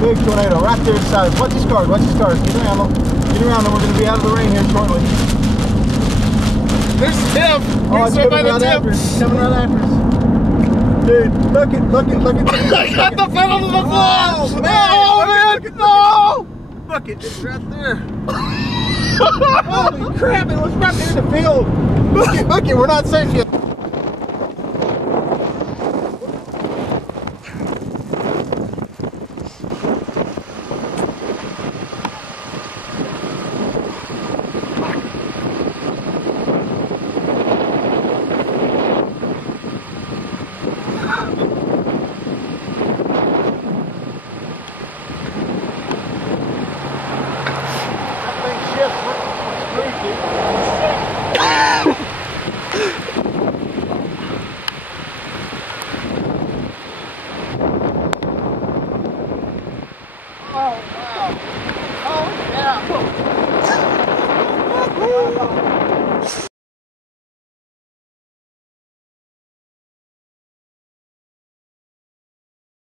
Big tornado right there inside. Watch these cars, watch these cars. Get around them. Get around them. We're going to be out of the rain here shortly. There's Tim. Oh, it's coming right after us. It's coming right after us. Dude, look it. I got the pedal to the floor. Oh, man. No. Look it, it's right there. Holy crap, it was right there in the field. Look it, we're not safe yet.